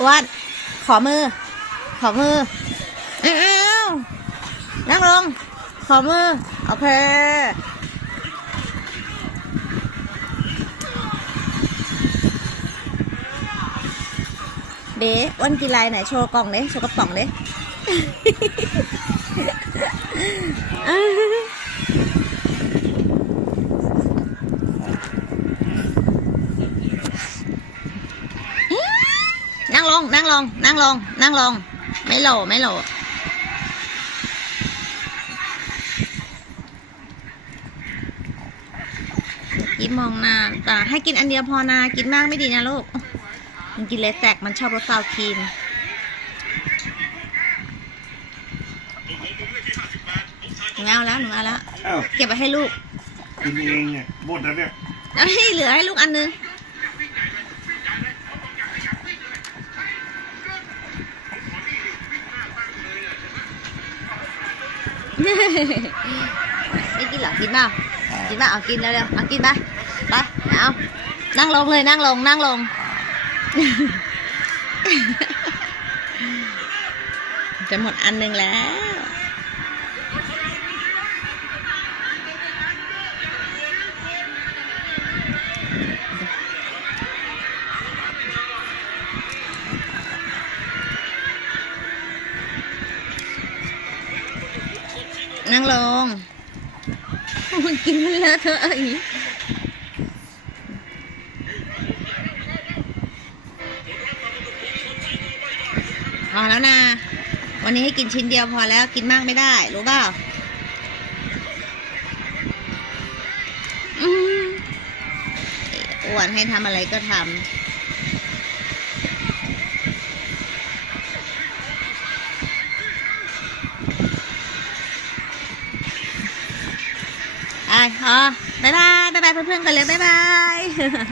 อ้วนขอมือ ขอมืออ้าวนั่งลง ขอมือ โอเค เด๋อ้วนกินอะไรไหนโชว์กล่องเด้โชว์กระป๋องเด้ นั่ง ลง นั่งลง นั่งลง นั่งลง ไม่โหลไม่โหลยิ้มมองหน้าตาให้กินอันเดียวพอนะกินมากไม่ดีนะลูก มันกินเลสแตกมันชอบรสซาวครีมหนูเอาแล้วหนูเอาแล้ว อ้าวเก็บไว้ให้ลูกกินเองเนี่ยหมดแล้วเนี่ย เอาให้เหลือให้ลูกอันนึง ไม่กินหรอกินเปล่ากินเปล่าเอากินเร็วๆเอากินไปไปเอานั่งลงเลยนั่งลงนั่งลง จะหมดอันหนึ่งแล้ว นั่งลงมันกินมันเลอะเทอะอีกพอแล้วนะ วันนี้ให้กินชิ้นเดียวพอแล้วกินมากไม่ได้ รู้เปล่าอ้วนให้ทำอะไรก็ทำ ไปพอบ๊ายบายบ๊ายบายเพื่อนๆกันเลยบ๊ายบาย